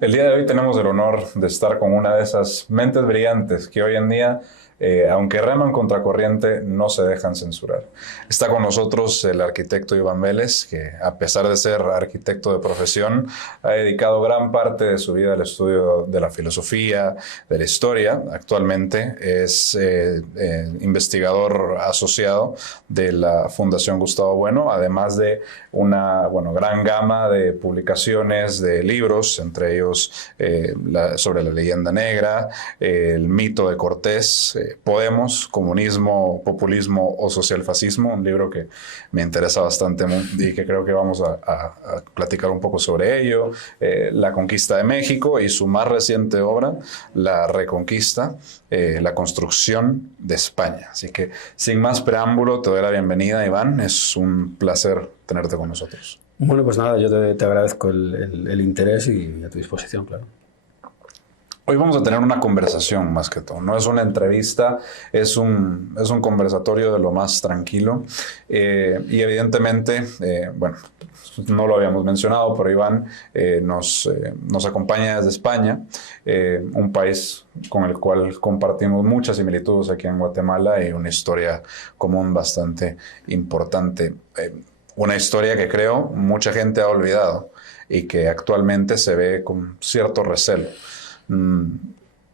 El día de hoy tenemos el honor de estar con una de esas mentes brillantes que hoy en día, aunque reman contracorriente, no se dejan censurar. Está con nosotros el arquitecto Iván Vélez, que a pesar de ser arquitecto de profesión, ha dedicado gran parte de su vida al estudio de la filosofía, de la historia. Actualmente es investigador asociado de la Fundación Gustavo Bueno, además de una gran gama de publicaciones, de libros, entre ellos sobre la leyenda negra, el mito de Cortés, Podemos, comunismo, populismo o socialfascismo, un libro que me interesa bastante y que creo que vamos a platicar un poco sobre ello, la conquista de México y su más reciente obra, La Reconquista, la construcción de España. Así que sin más preámbulo, te doy la bienvenida, Iván. Es un placer tenerte con nosotros. Bueno, pues nada, yo te agradezco el interés y a tu disposición, claro. Hoy vamos a tener una conversación más que todo. No es una entrevista, es un conversatorio de lo más tranquilo. Y evidentemente, no lo habíamos mencionado, pero Iván nos acompaña desde España, un país con el cual compartimos muchas similitudes aquí en Guatemala y una historia común bastante importante. Una historia que creo mucha gente ha olvidado y que actualmente se ve con cierto recelo.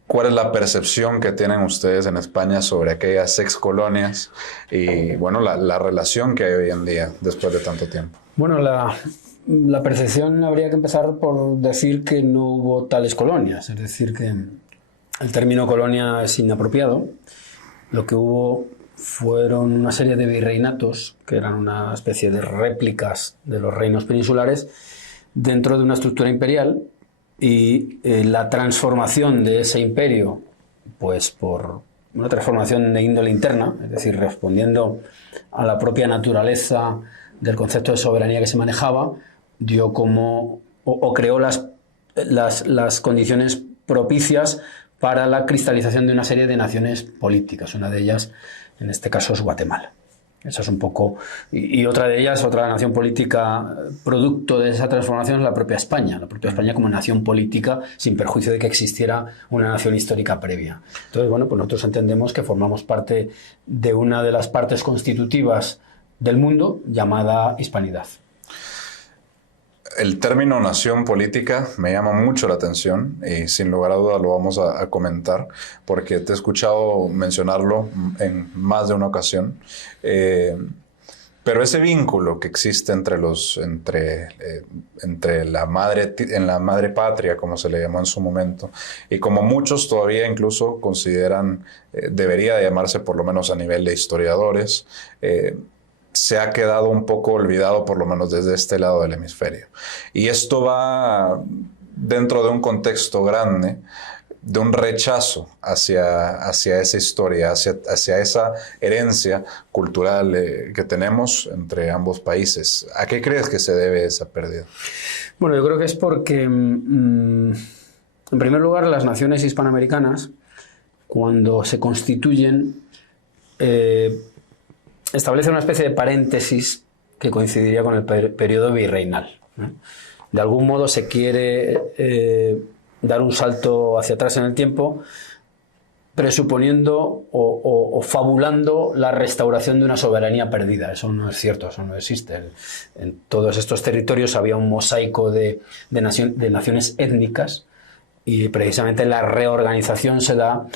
¿Cuál es la percepción que tienen ustedes en España sobre aquellas ex colonias y la relación que hay hoy en día después de tanto tiempo? Bueno, la percepción habría que empezar por decir que no hubo tales colonias, es decir, que el término colonia es inapropiado. Lo que hubo fueron una serie de virreinatos, que eran una especie de réplicas de los reinos peninsulares, dentro de una estructura imperial. Y la transformación de ese imperio, pues por una transformación de índole interna, es decir, respondiendo a la propia naturaleza del concepto de soberanía que se manejaba, dio como o creó las condiciones propicias para la cristalización de una serie de naciones políticas. Una de ellas, en este caso, es Guatemala. Esa es un poco... Y otra de ellas, otra nación política producto de esa transformación es la propia España. La propia España como nación política, sin perjuicio de que existiera una nación histórica previa. Entonces, pues nosotros entendemos que formamos parte de una de las partes constitutivas del mundo llamada hispanidad. El término nación política me llama mucho la atención y sin lugar a duda lo vamos a comentar porque te he escuchado mencionarlo en más de una ocasión. Pero ese vínculo que existe entre la madre patria, como se le llamó en su momento, y como muchos todavía incluso consideran debería de llamarse, por lo menos a nivel de historiadores, se ha quedado un poco olvidado, por lo menos desde este lado del hemisferio. Y esto va dentro de un contexto grande, de un rechazo hacia esa historia, hacia esa herencia cultural que tenemos entre ambos países. ¿A qué crees que se debe esa pérdida? Bueno, yo creo que es porque, en primer lugar, las naciones hispanoamericanas, cuando se constituyen, establece una especie de paréntesis que coincidiría con el periodo virreinal, ¿no? De algún modo se quiere dar un salto hacia atrás en el tiempo, presuponiendo o fabulando la restauración de una soberanía perdida. Eso no es cierto, eso no existe. En todos estos territorios había un mosaico de naciones étnicas y precisamente la reorganización se da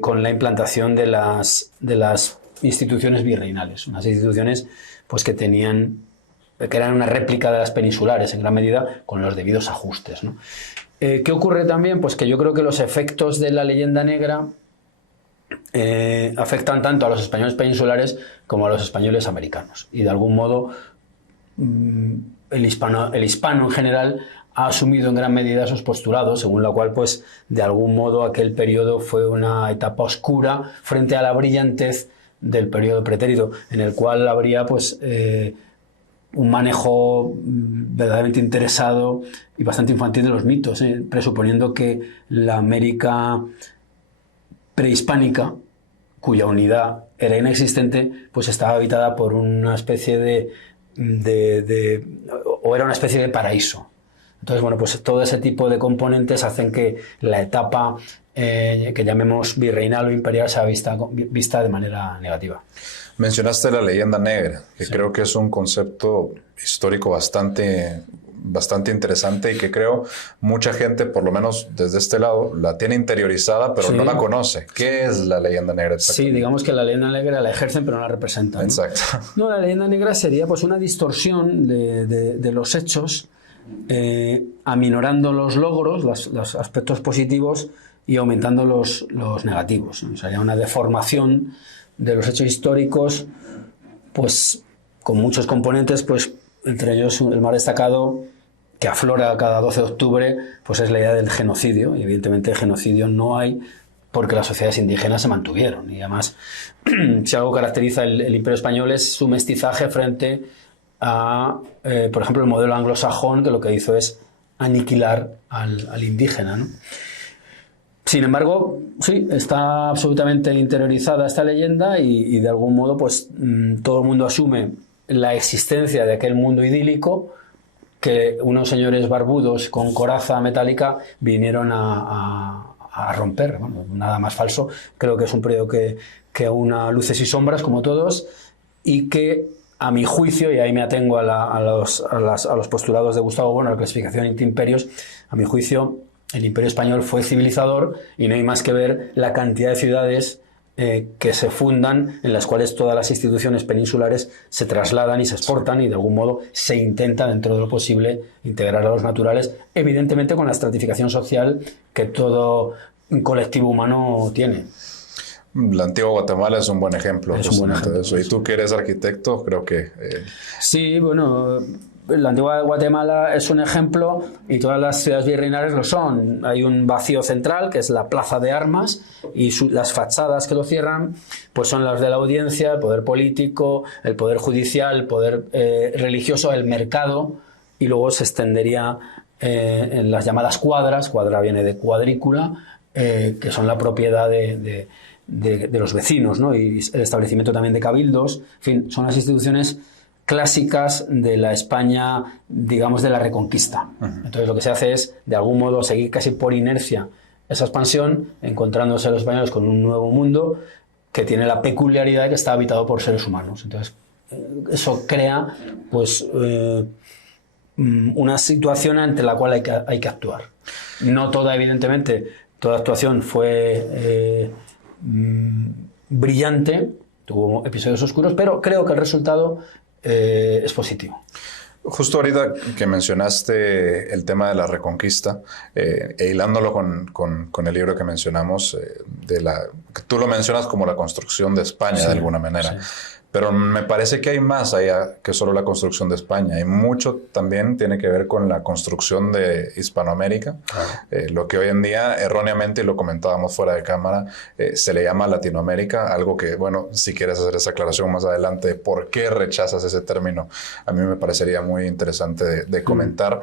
con la implantación de las instituciones virreinales, unas instituciones pues que eran una réplica de las peninsulares en gran medida con los debidos ajustes, ¿no? ¿Qué ocurre también? Pues que yo creo que los efectos de la leyenda negra afectan tanto a los españoles peninsulares como a los españoles americanos y de algún modo el hispano en general ha asumido en gran medida esos postulados, según la cual, pues, de algún modo aquel periodo fue una etapa oscura frente a la brillantez del periodo pretérito, en el cual habría pues un manejo verdaderamente interesado y bastante infantil de los mitos, presuponiendo que la América prehispánica, cuya unidad era inexistente, pues estaba habitada por una especie o era una especie de paraíso. Entonces, bueno, pues todo ese tipo de componentes hacen que la etapa que llamemos virreinal o imperial sea vista de manera negativa. Mencionaste la leyenda negra, que creo que es un concepto histórico bastante interesante y que creo mucha gente, por lo menos desde este lado, la tiene interiorizada, pero no la conoce. ¿Qué es la leyenda negra? Sí, digamos que la leyenda negra la ejercen, pero no la representan, ¿no? Exacto. No, la leyenda negra sería pues una distorsión de los hechos, aminorando los logros, los aspectos positivos y aumentando los negativos. Sería una deformación de los hechos históricos, pues con muchos componentes, pues entre ellos el más destacado, que aflora cada 12 de octubre, pues es la idea del genocidio. Y evidentemente genocidio no hay porque las sociedades indígenas se mantuvieron. Y además, si algo caracteriza el Imperio Español es su mestizaje frente a, por ejemplo, el modelo anglosajón, que lo que hizo es aniquilar al indígena, ¿no? Sin embargo, sí, está absolutamente interiorizada esta leyenda y de algún modo pues todo el mundo asume la existencia de aquel mundo idílico que unos señores barbudos con coraza metálica vinieron a romper. Bueno, nada más falso. Creo que es un periodo que aúna luces y sombras, como todos, y que, a mi juicio, y ahí me atengo a los postulados de Gustavo Bueno, la clasificación entre imperios, a mi juicio, el Imperio Español fue civilizador y no hay más que ver la cantidad de ciudades que se fundan, en las cuales todas las instituciones peninsulares se trasladan y se exportan y de algún modo se intenta, dentro de lo posible, integrar a los naturales, evidentemente con la estratificación social que todo colectivo humano tiene. La antigua Guatemala es un buen ejemplo. Es un buen ejemplo de eso. Y tú que eres arquitecto, creo que... Sí, bueno... La antigua Guatemala es un ejemplo y todas las ciudades virreinales lo son. Hay un vacío central, que es la plaza de armas, y las fachadas que lo cierran pues son las de la audiencia, el poder político, el poder judicial, el poder religioso, el mercado, y luego se extendería en las llamadas cuadras. Cuadra viene de cuadrícula, que son la propiedad de los vecinos, ¿no? Y el establecimiento también de cabildos. En fin, son las instituciones clásicas de la España, digamos, de la Reconquista. Entonces lo que se hace es, de algún modo, seguir casi por inercia esa expansión, encontrándose los españoles con un nuevo mundo que tiene la peculiaridad de que está habitado por seres humanos. Entonces eso crea pues una situación ante la cual hay que actuar. No toda, evidentemente, toda actuación fue brillante, tuvo episodios oscuros, pero creo que el resultado es positivo. Justo ahorita que mencionaste el tema de la Reconquista, hilándolo con el libro que mencionamos, que tú lo mencionas como la construcción de España, sí, de alguna manera. Sí. Pero me parece que hay más allá que solo la construcción de España. Hay mucho también tiene que ver con la construcción de Hispanoamérica. Lo que hoy en día, erróneamente, y lo comentábamos fuera de cámara, se le llama Latinoamérica. Algo que, bueno, si quieres hacer esa aclaración más adelante, ¿por qué rechazas ese término? A mí me parecería muy interesante de comentar.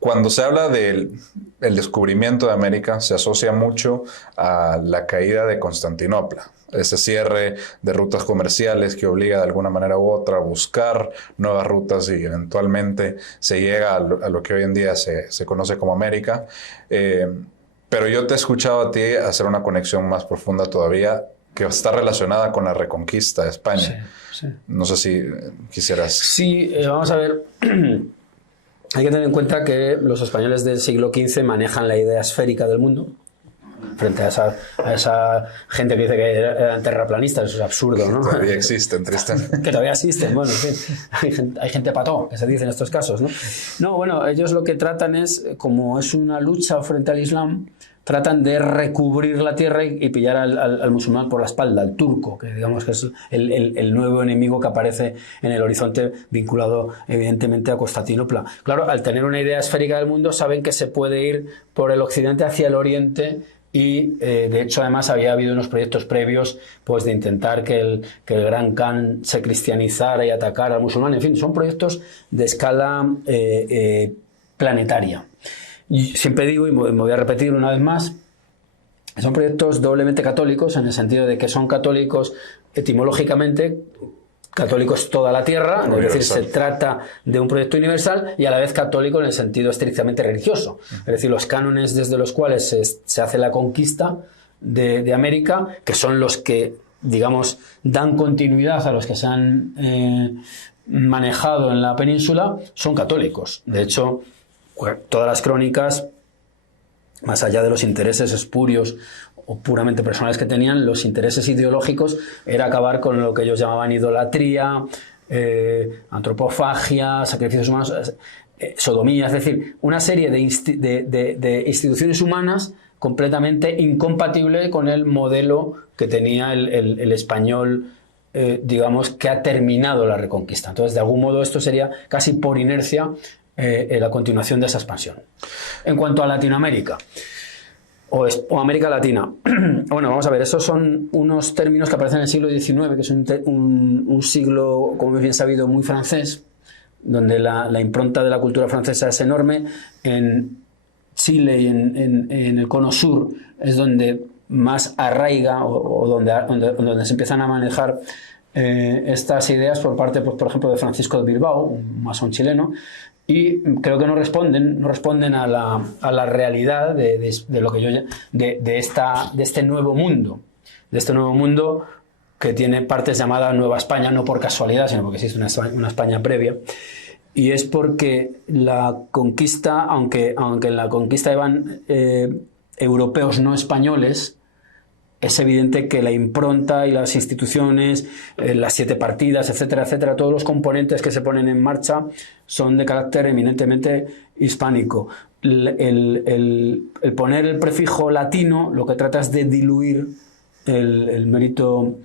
Cuando se habla del descubrimiento de América, se asocia mucho a la caída de Constantinopla. Ese cierre de rutas comerciales que obliga de alguna manera u otra a buscar nuevas rutas y eventualmente se llega a lo que hoy en día se conoce como América. Pero yo te he escuchado a ti hacer una conexión más profunda todavía que está relacionada con la Reconquista de España. Sí, sí. No sé si quisieras... Sí, vamos a ver... Hay que tener en cuenta que los españoles del siglo XV manejan la idea esférica del mundo frente a esa gente que dice que eran terraplanistas. Eso es absurdo, ¿no? Todavía existen, tristemente. Que todavía existen, bueno, en fin, hay gente pató, que se dice en estos casos, ¿no? No, bueno, ellos lo que tratan es, como es una lucha frente al Islam, tratan de recubrir la tierra y pillar al musulmán por la espalda, al turco, que digamos que es el nuevo enemigo que aparece en el horizonte, vinculado evidentemente a Constantinopla. Claro, al tener una idea esférica del mundo, saben que se puede ir por el occidente hacia el oriente y, de hecho, además había habido unos proyectos previos pues, de intentar que el Gran Khan se cristianizara y atacara al musulmán. En fin, son proyectos de escala planetaria. Y siempre digo, y me voy a repetir una vez más, son proyectos doblemente católicos, en el sentido de que son católicos etimológicamente, católico es toda la tierra, Universal. es decir, se trata de un proyecto universal, y a la vez católico en el sentido estrictamente religioso. Es decir, los cánones desde los cuales se hace la conquista de América, que son los que, digamos, dan continuidad a los que se han manejado en la península, son católicos. De hecho, todas las crónicas, más allá de los intereses espurios o puramente personales que tenían, los intereses ideológicos era acabar con lo que ellos llamaban idolatría, antropofagia, sacrificios humanos, sodomía, es decir, una serie de instituciones humanas completamente incompatible con el modelo que tenía el español, digamos, que ha terminado la Reconquista. Entonces, de algún modo, esto sería casi por inercia la continuación de esa expansión. En cuanto a Latinoamérica o América Latina, bueno, vamos a ver, esos son unos términos que aparecen en el siglo XIX, que es un siglo, como es bien sabido, muy francés, donde la impronta de la cultura francesa es enorme. En Chile y en el cono sur es donde más arraiga o donde se empiezan a manejar estas ideas por parte, pues, por ejemplo, de Francisco de Bilbao, un masón chileno, y creo que no responden a la realidad de lo que yo de este nuevo mundo, que tiene partes llamadas Nueva España, no por casualidad, sino porque existe una España previa. Y es porque la conquista, aunque en la conquista iban europeos no españoles, es evidente que la impronta y las instituciones, las 7 partidas, etcétera, etcétera, todos los componentes que se ponen en marcha son de carácter eminentemente hispánico. El poner el prefijo latino lo que trata es de diluir el mérito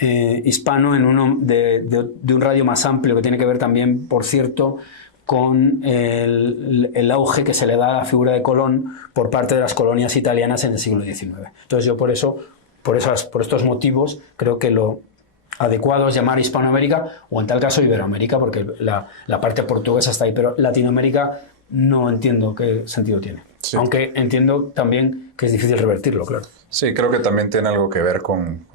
hispano en uno de un radio más amplio, que tiene que ver también, por cierto, con el auge que se le da a la figura de Colón por parte de las colonias italianas en el siglo XIX. Entonces yo por estos motivos creo que lo adecuado es llamar Hispanoamérica, o en tal caso Iberoamérica, porque la parte portuguesa está ahí, pero Latinoamérica no entiendo qué sentido tiene. Sí. Aunque entiendo también que es difícil revertirlo, claro. Sí, creo que también tiene algo que ver con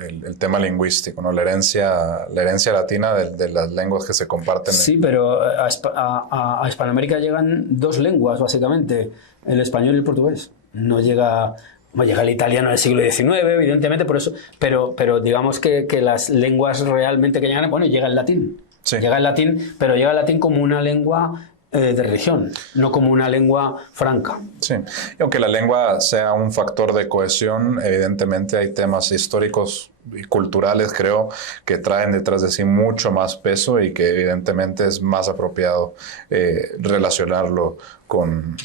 el tema lingüístico, ¿no? La herencia latina de las lenguas que se comparten. Sí, pero a Hispanoamérica llegan 2 lenguas, básicamente, el español y el portugués. No llega el italiano del siglo XIX, evidentemente, por eso, pero digamos que las lenguas realmente que llegan, bueno, llega el latín. Sí. Llega el latín, pero llega el latín como una lengua de religión, no como una lengua franca. Sí, y aunque la lengua sea un factor de cohesión, evidentemente hay temas históricos y culturales, creo, que traen detrás de sí mucho más peso y que evidentemente es más apropiado relacionarlo con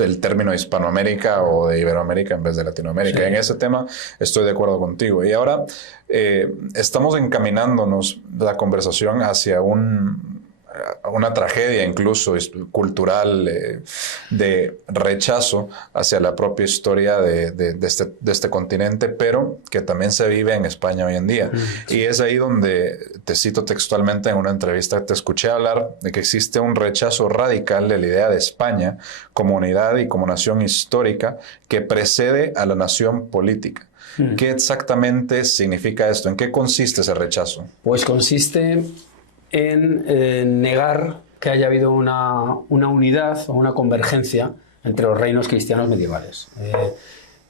el término Hispanoamérica o de Iberoamérica en vez de Latinoamérica. Sí. En ese tema estoy de acuerdo contigo. Y ahora estamos encaminándonos la conversación hacia una tragedia incluso cultural de rechazo hacia la propia historia de este continente, pero que también se vive en España hoy en día. Y es ahí donde, te cito textualmente en una entrevista, te escuché hablar de que existe un rechazo radical de la idea de España como unidad y como nación histórica que precede a la nación política. ¿Qué exactamente significa esto? ¿En qué consiste ese rechazo? Pues consiste en negar que haya habido una unidad o una convergencia entre los reinos cristianos medievales.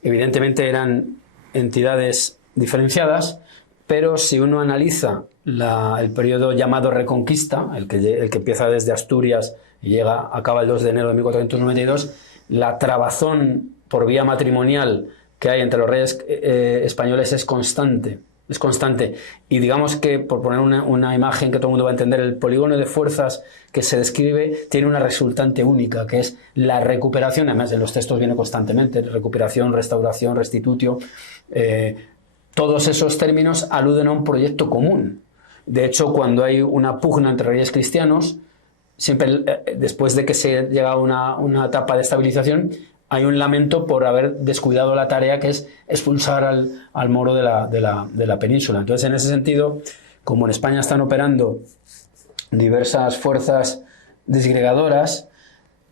Evidentemente eran entidades diferenciadas, pero si uno analiza el periodo llamado Reconquista, el que empieza desde Asturias y acaba el 2 de enero de 1492, la trabazón por vía matrimonial que hay entre los reyes españoles es constante. Y digamos que, por poner una imagen que todo el mundo va a entender, el polígono de fuerzas que se describe tiene una resultante única, que es la recuperación. Además, en los textos viene constantemente recuperación, restauración, restitutio. Todos esos términos aluden a un proyecto común. De hecho, cuando hay una pugna entre reyes cristianos, siempre después de que se llega a una etapa de estabilización, hay un lamento por haber descuidado la tarea, que es expulsar al moro de la península. Entonces, en ese sentido, como en España están operando diversas fuerzas disgregadoras,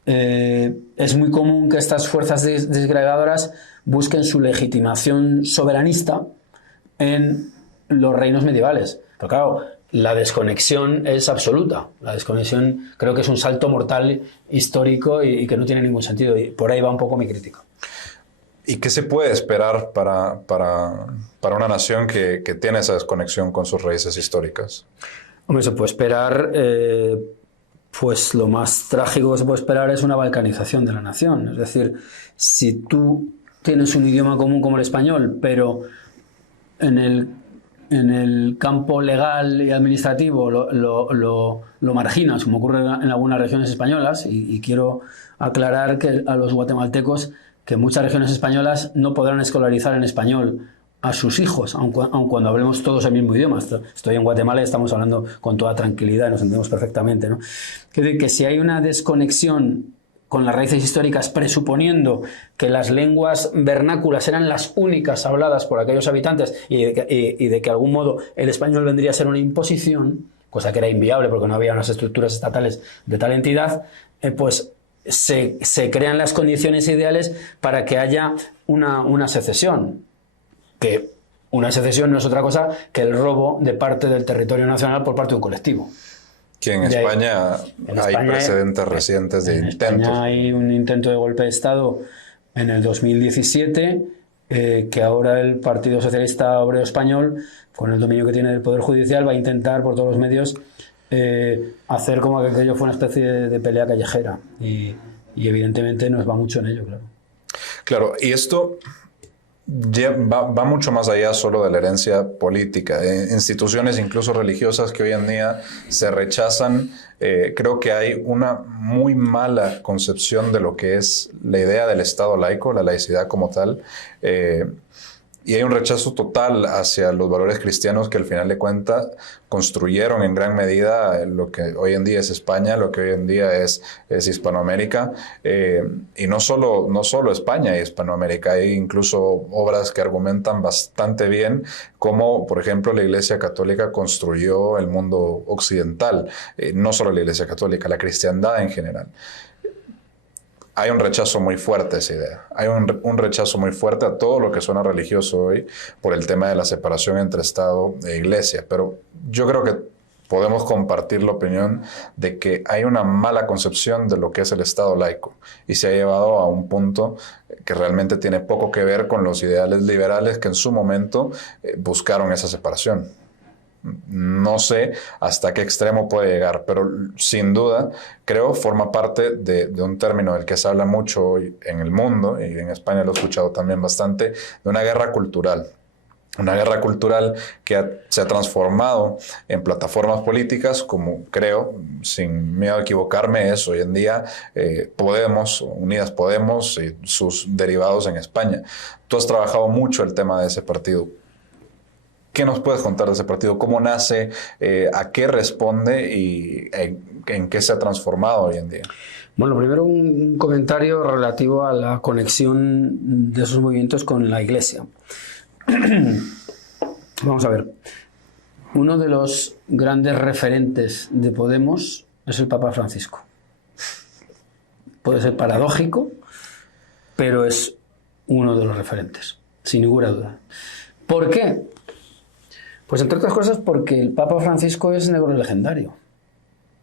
es muy común que estas fuerzas disgregadoras busquen su legitimación soberanista en los reinos medievales. Pero claro, la desconexión es absoluta. La desconexión creo que es un salto mortal histórico y que no tiene ningún sentido. Y por ahí va un poco mi crítica. ¿Y qué se puede esperar para una nación que tiene esa desconexión con sus raíces históricas? Hombre, se puede esperar, pues lo más trágico que se puede esperar es una balcanización de la nación. Es decir, si tú tienes un idioma común como el español, pero en el campo legal y administrativo lo marginas, como ocurre en algunas regiones españolas, y quiero aclarar que a los guatemaltecos que muchas regiones españolas no podrán escolarizar en español a sus hijos, aun cuando hablemos todos el mismo idioma. Estoy en Guatemala y estamos hablando con toda tranquilidad y nos entendemos perfectamente, ¿no? Quiero decir que si hay una desconexión con las raíces históricas, presuponiendo que las lenguas vernáculas eran las únicas habladas por aquellos habitantes y de que de algún modo el español vendría a ser una imposición, cosa que era inviable porque no había unas estructuras estatales de tal entidad, pues se crean las condiciones ideales para que haya una secesión. Que una secesión no es otra cosa que el robo de parte del territorio nacional por parte de un colectivo. Que en España hay precedentes recientes de intentos. En España hay un intento de golpe de Estado en el 2017, que ahora el Partido Socialista Obrero Español, con el dominio que tiene del Poder Judicial, va a intentar por todos los medios hacer como que aquello fue una especie de pelea callejera. Y evidentemente nos va mucho en ello, claro. Claro, y esto va mucho más allá solo de la herencia política. Instituciones incluso religiosas que hoy en día se rechazan. Creo que hay una muy mala concepción de lo que es la idea del Estado laico, la laicidad como tal. Y hay un rechazo total hacia los valores cristianos que al final de cuentas construyeron en gran medida lo que hoy en día es España, lo que hoy en día es Hispanoamérica. Y no solo España y Hispanoamérica, hay incluso obras que argumentan bastante bien cómo, por ejemplo, la Iglesia Católica construyó el mundo occidental. No solo la Iglesia Católica, la cristiandad en general. Hay un rechazo muy fuerte a esa idea. Hay un rechazo muy fuerte a todo lo que suena religioso hoy por el tema de la separación entre Estado e Iglesia. Pero yo creo que podemos compartir la opinión de que hay una mala concepción de lo que es el Estado laico y se ha llevado a un punto que realmente tiene poco que ver con los ideales liberales que en su momento buscaron esa separación. No sé hasta qué extremo puede llegar, pero sin duda creo forma parte de un término del que se habla mucho hoy en el mundo, y en España lo he escuchado también bastante, de una guerra cultural. Una guerra cultural que se ha transformado en plataformas políticas, como creo, sin miedo a equivocarme, es hoy en día Podemos, Unidas Podemos y sus derivados en España. Tú has trabajado mucho el tema de ese partido. ¿Qué nos puedes contar de ese partido? ¿Cómo nace? ¿A qué responde? ¿Y en qué se ha transformado hoy en día? Bueno, primero un comentario relativo a la conexión de esos movimientos con la Iglesia. Vamos a ver. Uno de los grandes referentes de Podemos es el Papa Francisco. Puede ser paradójico, pero es uno de los referentes, sin ninguna duda. ¿Por qué? Pues entre otras cosas porque el Papa Francisco es negro legendario.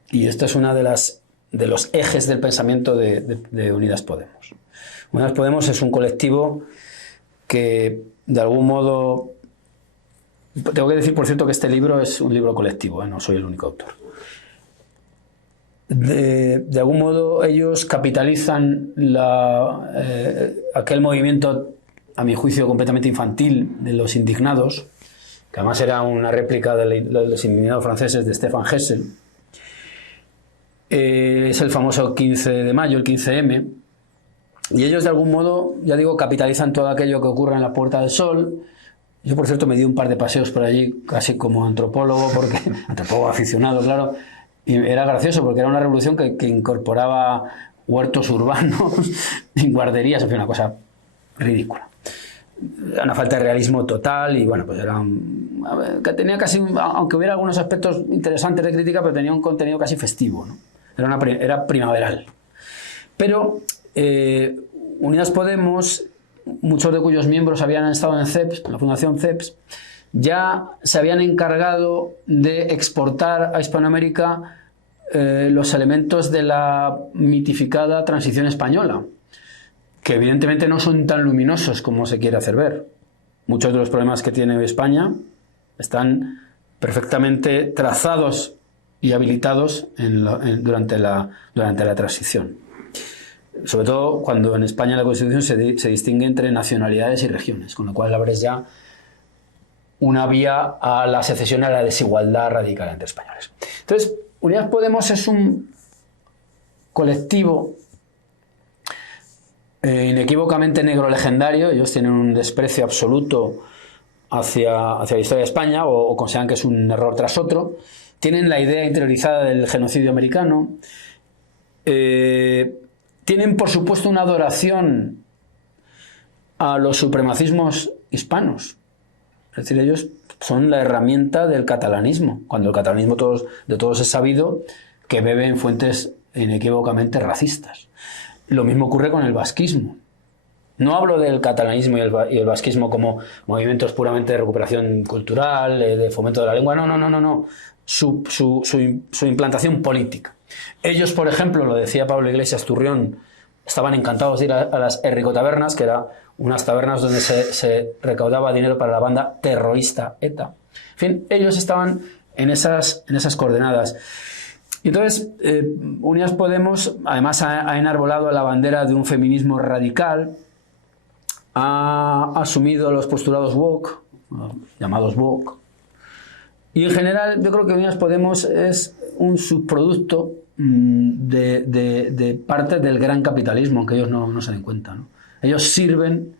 Y esta es una de los ejes del pensamiento de Unidas Podemos. Unidas Podemos es un colectivo que, de algún modo... Tengo que decir, por cierto, que este libro es un libro colectivo, no soy el único autor. De algún modo ellos capitalizan aquel movimiento, a mi juicio, completamente infantil de los indignados, que además era una réplica de los indignados franceses de Stefan Hessel. Es el famoso 15 de mayo, el 15M, y ellos de algún modo, ya digo, capitalizan todo aquello que ocurre en la Puerta del Sol. Yo, por cierto, me di un par de paseos por allí, casi como antropólogo, antropólogo aficionado, claro, y era gracioso porque era una revolución que incorporaba huertos urbanos, guarderías, en fin, una cosa ridícula. Una falta de realismo total y bueno, pues era que tenía casi, aunque hubiera algunos aspectos interesantes de crítica, pero tenía un contenido casi festivo, ¿no? Era primaveral. Pero Unidas Podemos, muchos de cuyos miembros habían estado en CEPS, en la Fundación CEPS, ya se habían encargado de exportar a Hispanoamérica los elementos de la mitificada transición española, que evidentemente no son tan luminosos como se quiere hacer ver. Muchos de los problemas que tiene España están perfectamente trazados y habilitados durante la transición. Sobre todo cuando en España la Constitución se distingue entre nacionalidades y regiones, con lo cual abres ya una vía a la secesión, a la desigualdad radical entre españoles. Entonces, Unidas Podemos es un colectivo inequívocamente negro legendario. Ellos tienen un desprecio absoluto hacia la historia de España, o consideran que es un error tras otro. Tienen la idea interiorizada del genocidio americano. Tienen, por supuesto, una adoración a los supremacismos hispanos. Es decir, ellos son la herramienta del catalanismo, cuando el catalanismo de todos es sabido que bebe en fuentes inequívocamente racistas. Lo mismo ocurre con el vasquismo. No hablo del catalanismo y el vasquismo como movimientos puramente de recuperación cultural, de fomento de la lengua. No. Su implantación política. Ellos, por ejemplo, lo decía Pablo Iglesias Turrión, estaban encantados de ir a las Herricotabernas, que eran unas tabernas donde se recaudaba dinero para la banda terrorista ETA. En fin, ellos estaban en esas coordenadas. Y entonces, Unidas Podemos, además, ha enarbolado la bandera de un feminismo radical, ha asumido los postulados woke, llamados woke, y en general yo creo que Unidas Podemos es un subproducto de parte del gran capitalismo, aunque ellos no se den cuenta, ¿no? Ellos sirven,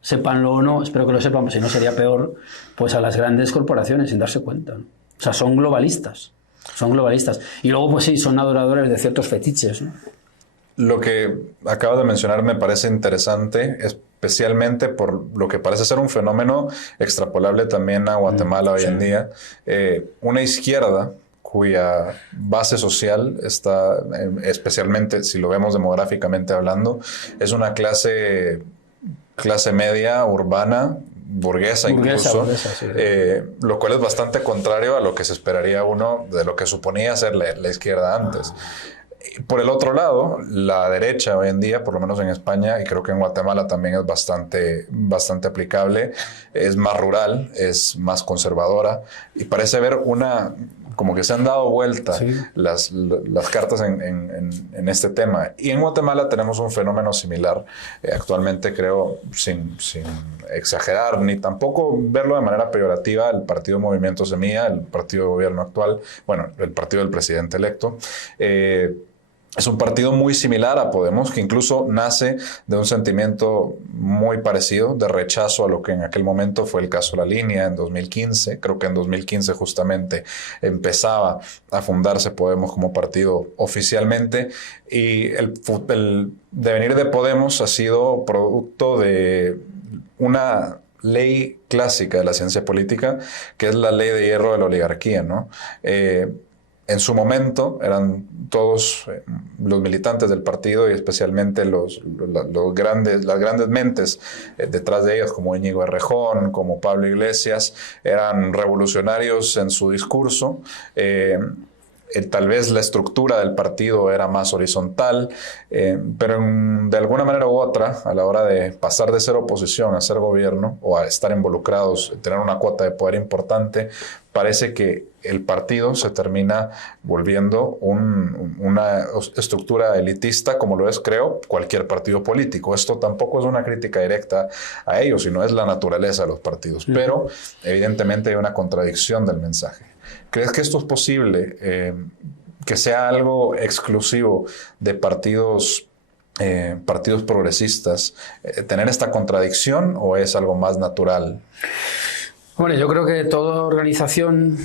sépanlo o no, espero que lo sepan, si no sería peor, pues a las grandes corporaciones sin darse cuenta, ¿no? O sea, son globalistas. Y luego, pues sí, son adoradores de ciertos fetiches, ¿no? Lo que acabas de mencionar me parece interesante, especialmente por lo que parece ser un fenómeno extrapolable también a Guatemala hoy en día. Una izquierda cuya base social está, especialmente si lo vemos demográficamente hablando, es una clase media, urbana, burguesa incluso, sí. Lo cual es bastante contrario a lo que se esperaría uno de lo que suponía ser la izquierda antes. Por el otro lado, la derecha hoy en día, por lo menos en España, y creo que en Guatemala también es bastante aplicable, es más rural, es más conservadora, y parece haber como que se han dado vuelta las cartas en este tema. Y en Guatemala tenemos un fenómeno similar. Actualmente creo, sin exagerar, ni tampoco verlo de manera peyorativa, el partido Movimiento Semilla, el partido de gobierno actual, bueno, el partido del presidente electo, es un partido muy similar a Podemos, que incluso nace de un sentimiento muy parecido de rechazo a lo que en aquel momento fue el caso La Línea en 2015. Creo que en 2015 justamente empezaba a fundarse Podemos como partido oficialmente, y el devenir de Podemos ha sido producto de una ley clásica de la ciencia política, que es la ley de hierro de la oligarquía, ¿no? En su momento eran todos los militantes del partido, y especialmente las grandes mentes detrás de ellos, como Íñigo Errejón, como Pablo Iglesias, eran revolucionarios en su discurso. Tal vez la estructura del partido era más horizontal, pero de alguna manera u otra, a la hora de pasar de ser oposición a ser gobierno o a estar involucrados, tener una cuota de poder importante, parece que el partido se termina volviendo una estructura elitista, como lo es, creo, cualquier partido político. Esto tampoco es una crítica directa a ellos, sino es la naturaleza de los partidos. Pero evidentemente hay una contradicción del mensaje. ¿Crees que esto es posible, que sea algo exclusivo de partidos progresistas, tener esta contradicción, o es algo más natural? Bueno, yo creo que toda organización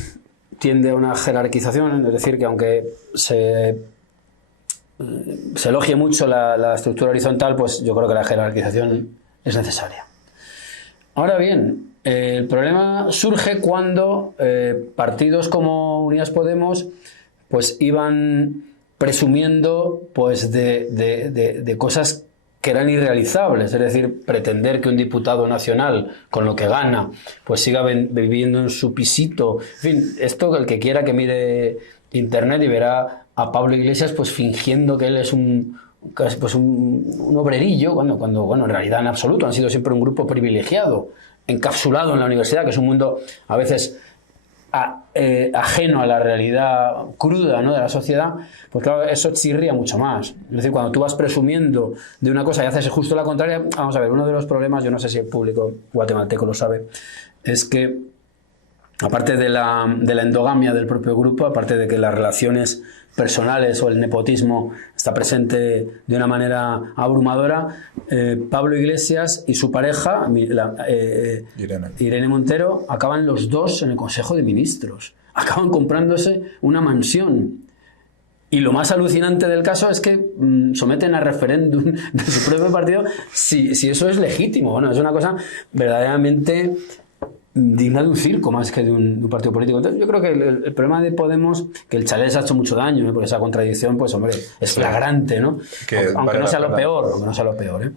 tiende a una jerarquización, es decir, que aunque se elogie mucho la estructura horizontal, pues yo creo que la jerarquización es necesaria. Ahora bien, el problema surge cuando partidos como Unidas Podemos pues iban presumiendo pues de cosas que eran irrealizables, es decir, pretender que un diputado nacional, con lo que gana, pues siga viviendo en su pisito. En fin, esto el que quiera que mire internet y verá a Pablo Iglesias pues fingiendo que él es un obrerillo, cuando bueno, en realidad en absoluto han sido siempre un grupo privilegiado, encapsulado en la universidad, que es un mundo a veces ajeno a la realidad cruda, ¿no?, de la sociedad. Pues claro, eso chirría mucho más. Es decir, cuando tú vas presumiendo de una cosa y haces justo la contraria, vamos a ver, uno de los problemas, yo no sé si el público guatemalteco lo sabe, es que aparte de la endogamia del propio grupo, aparte de que las relaciones personales o el nepotismo está presente de una manera abrumadora, Pablo Iglesias y su pareja, Irene Montero, acaban los dos en el Consejo de Ministros. Acaban comprándose una mansión. Y lo más alucinante del caso es que someten a referéndum de su propio partido si eso es legítimo. Bueno, es una cosa verdaderamente digna de un circo más que de un partido político. Entonces, yo creo que el problema de Podemos, que el Chalés ha hecho mucho daño, ¿no?, por esa contradicción, pues hombre, es flagrante, ¿no? Aunque no sea lo peor, ¿eh?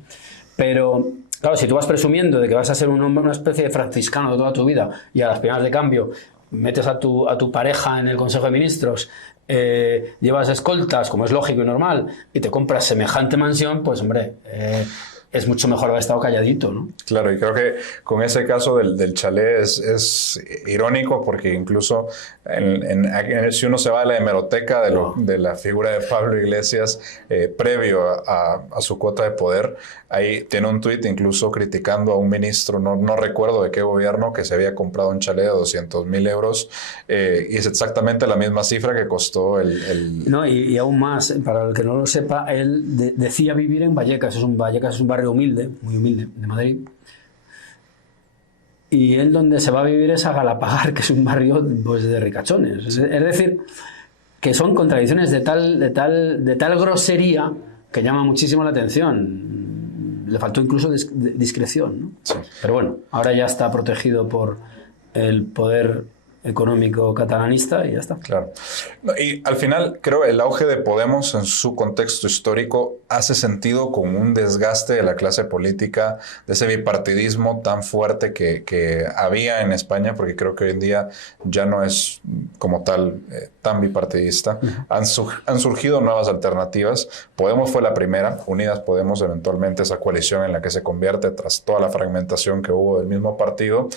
Pero claro, si tú vas presumiendo de que vas a ser un hombre, una especie de franciscano de toda tu vida, y a las primeras de cambio metes a tu pareja en el Consejo de Ministros, llevas escoltas, como es lógico y normal, y te compras semejante mansión, pues hombre, es mucho mejor haber estado calladito, ¿no? Claro, y creo que con ese caso del chalet es irónico, porque incluso si uno se va a la hemeroteca de la figura de Pablo Iglesias previo a su cuota de poder, ahí tiene un tuit incluso criticando a un ministro, no recuerdo de qué gobierno, que se había comprado un chalet de 200,000 euros, y es exactamente la misma cifra que costó No, y aún más, para el que no lo sepa, él decía vivir en Vallecas. Vallecas es un barrio humilde, muy humilde, de Madrid. Y él donde se va a vivir es a Galapagar, que es un barrio pues de ricachones. Es decir, que son contradicciones de tal grosería que llama muchísimo la atención. Le faltó incluso discreción, ¿no? Sí. Pero bueno, ahora ya está protegido por el poder económico catalanista y ya está. Claro. Y al final, creo el auge de Podemos en su contexto histórico hace sentido con un desgaste de la clase política, de ese bipartidismo tan fuerte que había en España, porque creo que hoy en día ya no es como tal tan bipartidista. Han surgido nuevas alternativas. Podemos fue la primera, Unidas Podemos, eventualmente esa coalición en la que se convierte tras toda la fragmentación que hubo del mismo partido.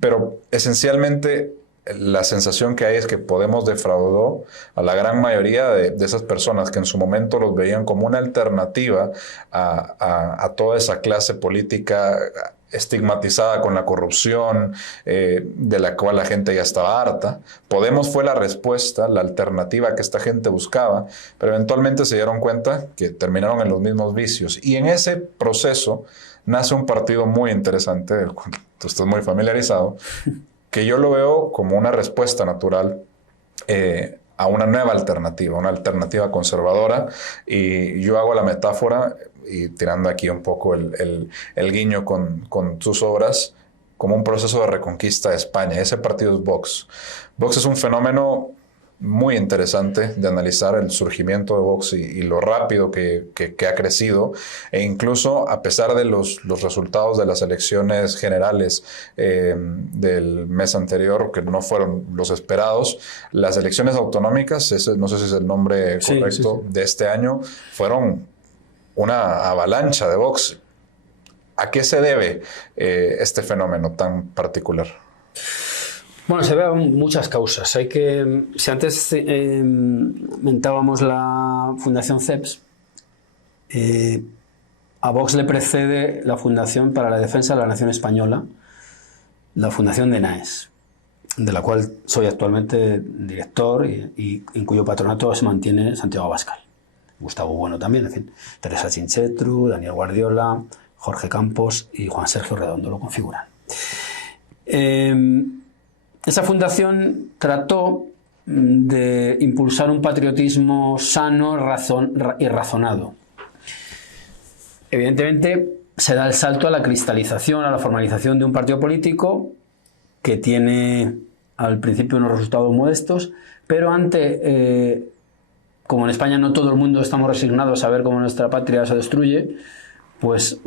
Pero esencialmente la sensación que hay es que Podemos defraudó a la gran mayoría de esas personas que en su momento los veían como una alternativa a toda esa clase política estigmatizada con la corrupción, de la cual la gente ya estaba harta. Podemos fue la respuesta, la alternativa que esta gente buscaba, pero eventualmente se dieron cuenta que terminaron en los mismos vicios. Y en ese proceso nace un partido muy interesante, del cual tú estás muy familiarizado, que yo lo veo como una respuesta natural a una nueva alternativa, una alternativa conservadora. Y yo hago la metáfora, y tirando aquí un poco el guiño con sus obras, como un proceso de reconquista de España. Ese partido es Vox. Vox es un fenómeno muy interesante de analizar, el surgimiento de Vox y lo rápido que ha crecido, e incluso a pesar de los resultados de las elecciones generales del mes anterior, que no fueron los esperados, las elecciones autonómicas, no sé si es el nombre correcto, de este año, fueron una avalancha de Vox. ¿A qué se debe este fenómeno tan particular? Bueno, se ven muchas causas. Si antes mentábamos la Fundación CEPS, a Vox le precede la Fundación para la Defensa de la Nación Española, la Fundación de Naes, de la cual soy actualmente director y en cuyo patronato se mantiene Santiago Abascal. Gustavo Bueno también, en fin, Teresa Chinchetru, Daniel Guardiola, Jorge Campos y Juan Sergio Redondo lo configuran. Esa fundación trató de impulsar un patriotismo sano y razonado. Evidentemente, se da el salto a la cristalización, a la formalización de un partido político que tiene al principio unos resultados modestos, pero ante como en España no todo el mundo estamos resignados a ver cómo nuestra patria se destruye, pues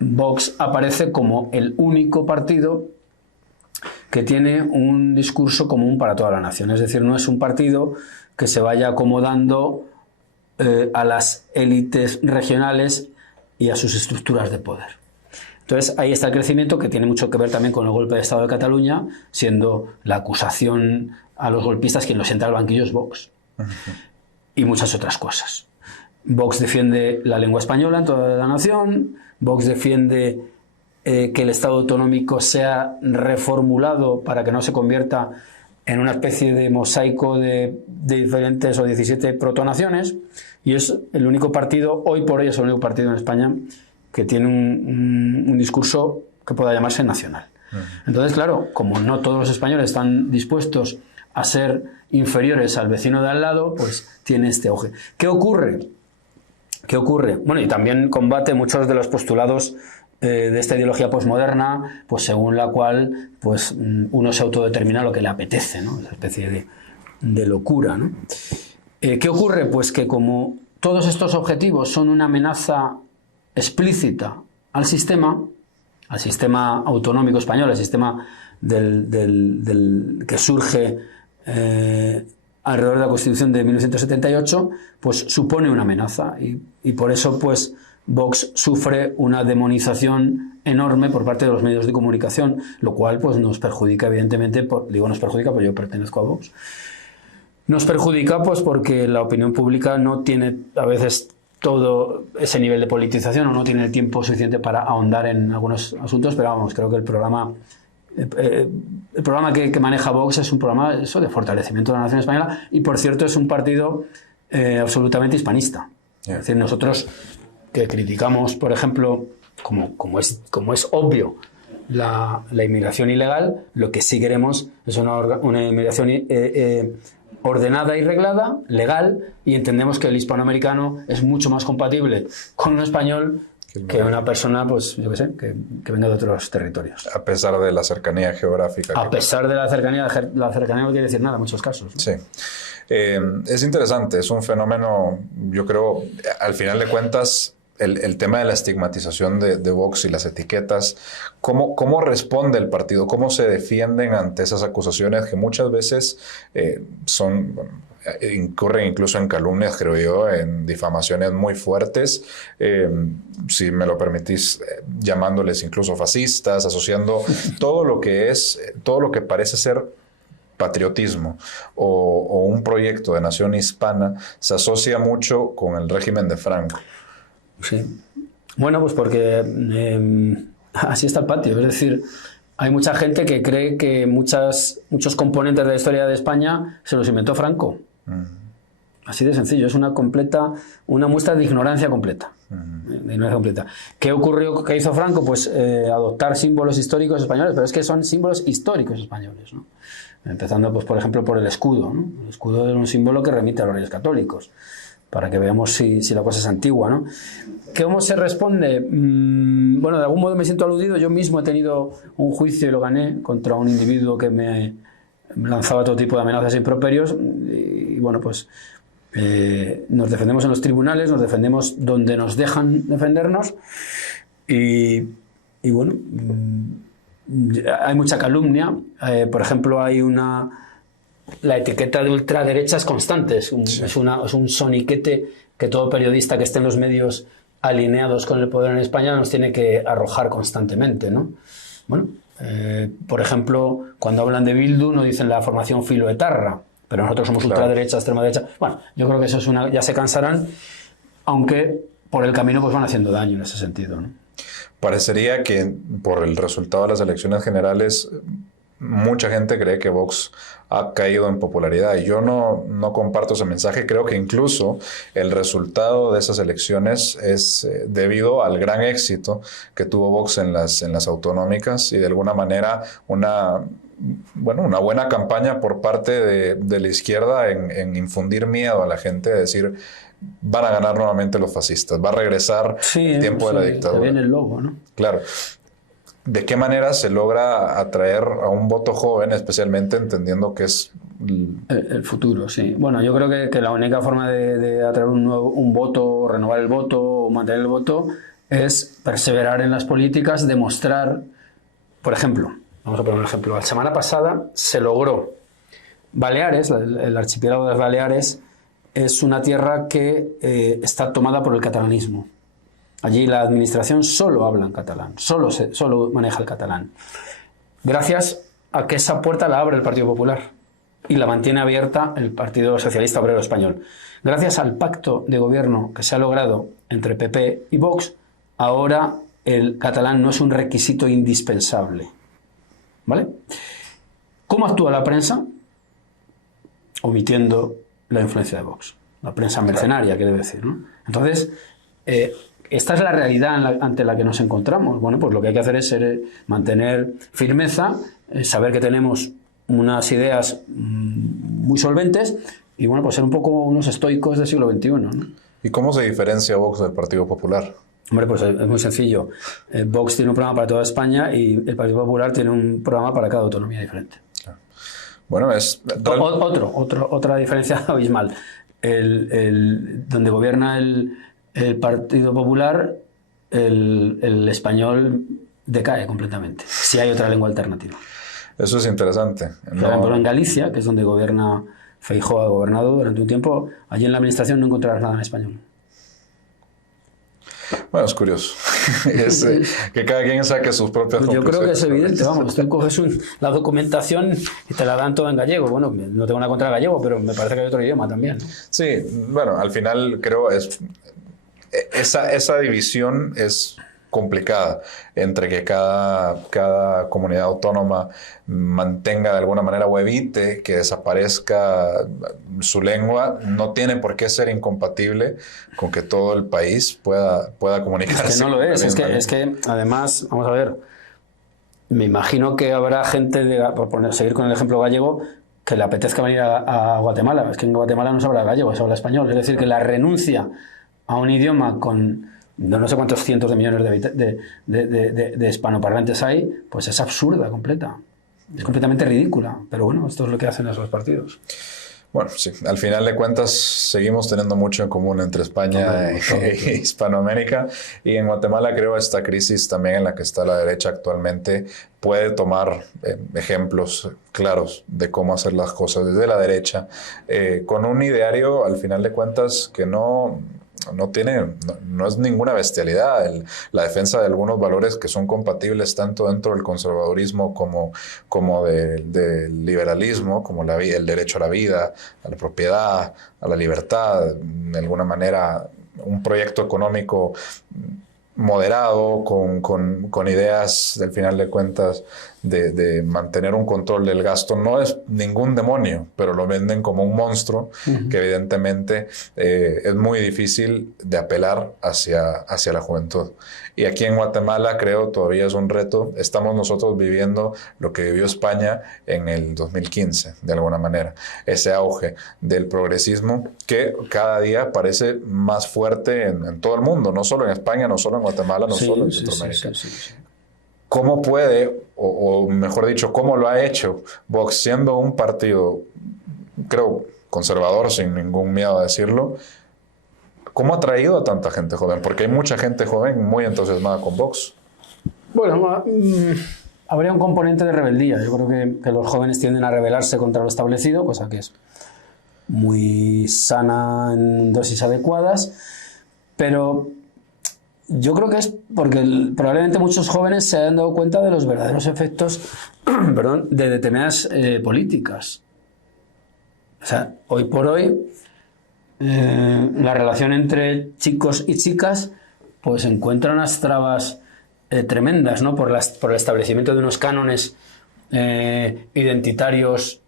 Vox aparece como el único partido que tiene un discurso común para toda la nación. Es decir, no es un partido que se vaya acomodando a las élites regionales y a sus estructuras de poder. Entonces, ahí está el crecimiento, que tiene mucho que ver también con el golpe de Estado de Cataluña, siendo la acusación a los golpistas quien los sienta al banquillo es Vox. Y muchas otras cosas. Vox defiende la lengua española en toda la nación, Vox defiende que el Estado autonómico sea reformulado para que no se convierta en una especie de mosaico de diferentes o 17 protonaciones, y es el único partido, hoy por hoy es el único partido en España que tiene un discurso que pueda llamarse nacional. Entonces, claro, como no todos los españoles están dispuestos a ser inferiores al vecino de al lado, pues tiene este auge. ¿Qué ocurre? Bueno, y también combate muchos de los postulados de esta ideología posmoderna, pues según la cual pues uno se autodetermina lo que le apetece, ¿no? Esa especie de locura, ¿no? ¿Qué ocurre? Pues que como todos estos objetivos son una amenaza explícita al sistema autonómico español, al sistema que surge alrededor de la Constitución de 1978, pues supone una amenaza y por eso pues Vox sufre una demonización enorme por parte de los medios de comunicación, lo cual pues nos perjudica evidentemente, nos perjudica porque yo pertenezco a Vox, nos perjudica pues porque la opinión pública no tiene a veces todo ese nivel de politización o no tiene el tiempo suficiente para ahondar en algunos asuntos, pero vamos, creo que el programa que maneja Vox es un programa de fortalecimiento de la nación española y, por cierto, es un partido absolutamente hispanista. Es decir, nosotros que criticamos, por ejemplo, como es obvio, la inmigración ilegal, lo que sí queremos es una inmigración ordenada y reglada, legal, y entendemos que el hispanoamericano es mucho más compatible con un español que una persona, pues yo qué sé, que venga de otros territorios. A pesar de la cercanía geográfica. A pesar de la cercanía no quiere decir nada en muchos casos, ¿no? Sí. Es interesante, es un fenómeno, yo creo, al final de cuentas, el tema de la estigmatización de Vox y las etiquetas, ¿cómo responde el partido? ¿Cómo se defienden ante esas acusaciones que muchas veces incurren incluso en calumnias, creo yo, en difamaciones muy fuertes, si me lo permitís, llamándoles incluso fascistas, asociando todo lo que parece ser patriotismo o un proyecto de nación hispana, se asocia mucho con el régimen de Franco? Sí. Bueno, pues porque así está el patio. Es decir, hay mucha gente que cree que muchos componentes de la historia de España se los inventó Franco. Así de sencillo. Es una muestra de ignorancia completa. De ignorancia completa. ¿Qué ocurrió? ¿Qué hizo Franco? Pues adoptar símbolos históricos españoles, pero es que son símbolos históricos españoles, ¿no? Empezando, pues, por ejemplo, por el escudo, ¿no? El escudo es un símbolo que remite a los Reyes Católicos, para que veamos si la cosa es antigua, ¿no? ¿Cómo se responde? Bueno, de algún modo me siento aludido. Yo mismo he tenido un juicio y lo gané contra un individuo que me lanzaba todo tipo de amenazas e improperios. Y bueno, pues nos defendemos en los tribunales, nos defendemos donde nos dejan defendernos. Y bueno, hay mucha calumnia. Por ejemplo, hay la etiqueta de ultraderecha es constante, es un soniquete que todo periodista que esté en los medios alineados con el poder en España nos tiene que arrojar constantemente, ¿no? Bueno, por ejemplo, cuando hablan de Bildu no dicen la formación filoetarra, pero nosotros somos ultraderecha, extrema derecha. Bueno, yo creo que eso ya se cansarán, aunque por el camino pues van haciendo daño en ese sentido, ¿no? Parecería que por el resultado de las elecciones generales mucha gente cree que Vox ha caído en popularidad y yo no comparto ese mensaje. Creo que incluso el resultado de esas elecciones es debido al gran éxito que tuvo Vox en las autonómicas y de alguna manera una buena campaña por parte de la izquierda en infundir miedo a la gente, de decir, van a ganar nuevamente los fascistas, va a regresar el tiempo de la dictadura. Viene el lobo, ¿no? Claro. ¿De qué manera se logra atraer a un voto joven, especialmente entendiendo que es El futuro, sí. Bueno, yo creo que la única forma de atraer un voto, renovar el voto o mantener el voto es perseverar en las políticas, demostrar, por ejemplo, vamos a poner un ejemplo, la semana pasada se logró. Baleares, el archipiélago de las Baleares, es una tierra que está tomada por el catalanismo. Allí la administración solo habla en catalán, solo maneja el catalán. Gracias a que esa puerta la abre el Partido Popular y la mantiene abierta el Partido Socialista Obrero Español. Gracias al pacto de gobierno que se ha logrado entre PP y Vox, ahora el catalán no es un requisito indispensable. ¿Vale? ¿Cómo actúa la prensa? Omitiendo la influencia de Vox. La prensa mercenaria, quiere decir, ¿no? Entonces, esta es la realidad ante la que nos encontramos. Bueno, pues lo que hay que hacer es mantener firmeza, saber que tenemos unas ideas muy solventes y, bueno, pues ser un poco unos estoicos del siglo XXI, ¿no? ¿Y cómo se diferencia Vox del Partido Popular? Hombre, pues es muy sencillo. Vox tiene un programa para toda España y el Partido Popular tiene un programa para cada autonomía diferente. Claro. Bueno, Otra diferencia abismal. Donde gobierna el Partido Popular, el español decae completamente, si hay otra lengua alternativa. Eso es interesante. Por ejemplo, en Galicia, que es donde gobierna Feijóo, ha gobernado durante un tiempo, allí en la administración no encontrarás nada en español. Bueno, es curioso. Que cada quien saque sus propias conclusiones. Yo creo que es evidente, vamos, tú coges la documentación y te la dan toda en gallego. Bueno, no tengo nada contra el gallego, pero me parece que hay otro idioma también, ¿no? Sí, bueno, al final creo esa división es complicada entre que cada comunidad autónoma mantenga de alguna manera o evite que desaparezca su lengua. No tiene por qué ser incompatible con que todo el país pueda comunicarse. Es que no lo es, es que además, vamos a ver, me imagino que habrá gente, seguir con el ejemplo gallego, que le apetezca venir a Guatemala. Es que en Guatemala no se habla gallego, se habla español. Es decir, que la renuncia a un idioma con no sé cuántos cientos de millones de hispanoparlantes hay, pues es absurda, completa. Es completamente ridícula. Pero bueno, esto es lo que hacen esos partidos. Bueno, sí, al final de cuentas seguimos teniendo mucho en común entre España e Hispanoamérica, y en Guatemala creo esta crisis también en la que está la derecha actualmente puede tomar ejemplos claros de cómo hacer las cosas desde la derecha, con un ideario al final de cuentas que no es ninguna bestialidad. La defensa de algunos valores que son compatibles tanto dentro del conservadurismo como del liberalismo, como el derecho a la vida, a la propiedad, a la libertad, de alguna manera un proyecto económico moderado, con ideas, al final de cuentas, de mantener un control del gasto. No es ningún demonio, pero lo venden como un monstruo que evidentemente es muy difícil de apelar hacia la juventud. Y aquí en Guatemala creo todavía es un reto. Estamos nosotros viviendo lo que vivió España en el 2015, de alguna manera. Ese auge del progresismo que cada día parece más fuerte en todo el mundo, no solo en España, no solo en Guatemala, no solo en Centroamérica. Sí. ¿Cómo puede, o mejor dicho, cómo lo ha hecho Vox, siendo un partido, creo, conservador, sin ningún miedo a decirlo? ¿Cómo ha traído a tanta gente joven? Porque hay mucha gente joven muy entusiasmada con Vox. Bueno, habría un componente de rebeldía. Yo creo que los jóvenes tienden a rebelarse contra lo establecido, cosa que es muy sana en dosis adecuadas, pero yo creo que es porque probablemente muchos jóvenes se hayan dado cuenta de los verdaderos efectos de determinadas políticas. O sea, hoy por hoy la relación entre chicos y chicas pues encuentra unas trabas tremendas, ¿no? Por el establecimiento de unos cánones identitarios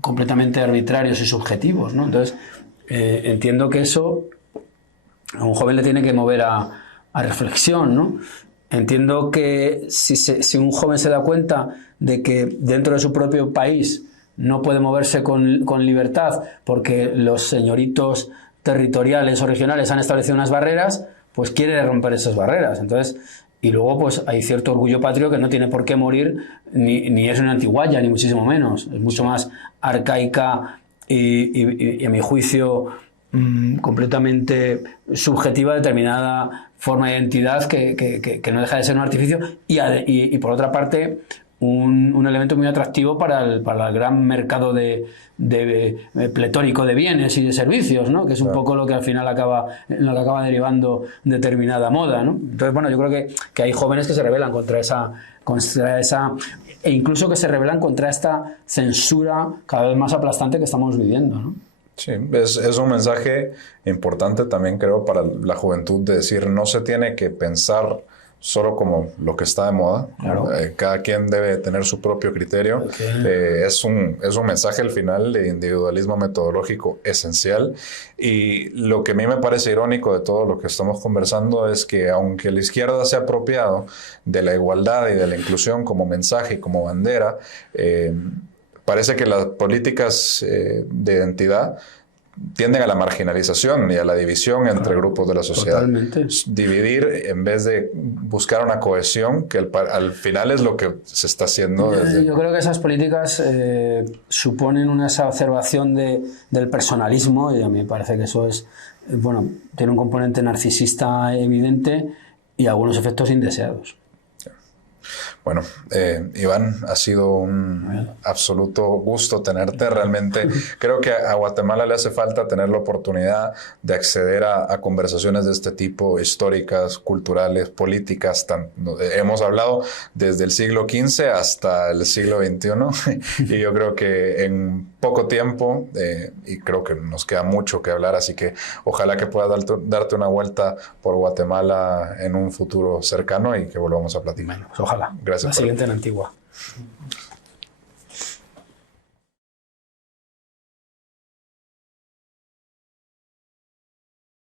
completamente arbitrarios y subjetivos, ¿no? Entonces, entiendo que eso a un joven le tiene que mover a reflexión, ¿no? Entiendo que si un joven se da cuenta de que dentro de su propio país no puede moverse con libertad porque los señoritos territoriales o regionales han establecido unas barreras, pues quiere romper esas barreras. Entonces, Y luego pues hay cierto orgullo patrio que no tiene por qué morir, ni es una antiguaya, ni muchísimo menos. Es mucho más arcaica y a mi juicio completamente subjetiva determinada forma de identidad que no deja de ser un artificio y por otra parte un elemento muy atractivo para el gran mercado pletórico de bienes y de servicios, ¿no? Que es un poco lo que al final acaba derivando determinada moda, ¿no? Entonces, bueno, yo creo que hay jóvenes que se rebelan contra esa e incluso que se rebelan contra esta censura cada vez más aplastante que estamos viviendo, ¿no? Sí, es un mensaje importante también, creo, para la juventud, de decir, no se tiene que pensar solo como lo que está de moda. Claro. Cada quien debe tener su propio criterio. Okay. Es un mensaje al final de individualismo metodológico esencial. Y lo que a mí me parece irónico de todo lo que estamos conversando es que aunque la izquierda se ha apropiado de la igualdad y de la inclusión como mensaje y como bandera, parece que las políticas de identidad tienden a la marginalización y a la división entre grupos de la sociedad. Totalmente. Dividir en vez de buscar una cohesión, que al final es lo que se está haciendo. Yo creo que esas políticas suponen una exacerbación del personalismo, y a mí me parece que eso es, bueno, tiene un componente narcisista evidente y algunos efectos indeseados. Bueno, Iván, ha sido un absoluto gusto tenerte. Realmente creo que a Guatemala le hace falta tener la oportunidad de acceder a conversaciones de este tipo, históricas, culturales, políticas. Hemos hablado desde el siglo XV hasta el siglo XXI y yo creo que en poco tiempo, y creo que nos queda mucho que hablar, así que ojalá que puedas darte una vuelta por Guatemala en un futuro cercano y que volvamos a platicar. Bueno, pues ojalá. Gracias. La siguiente en Antigua.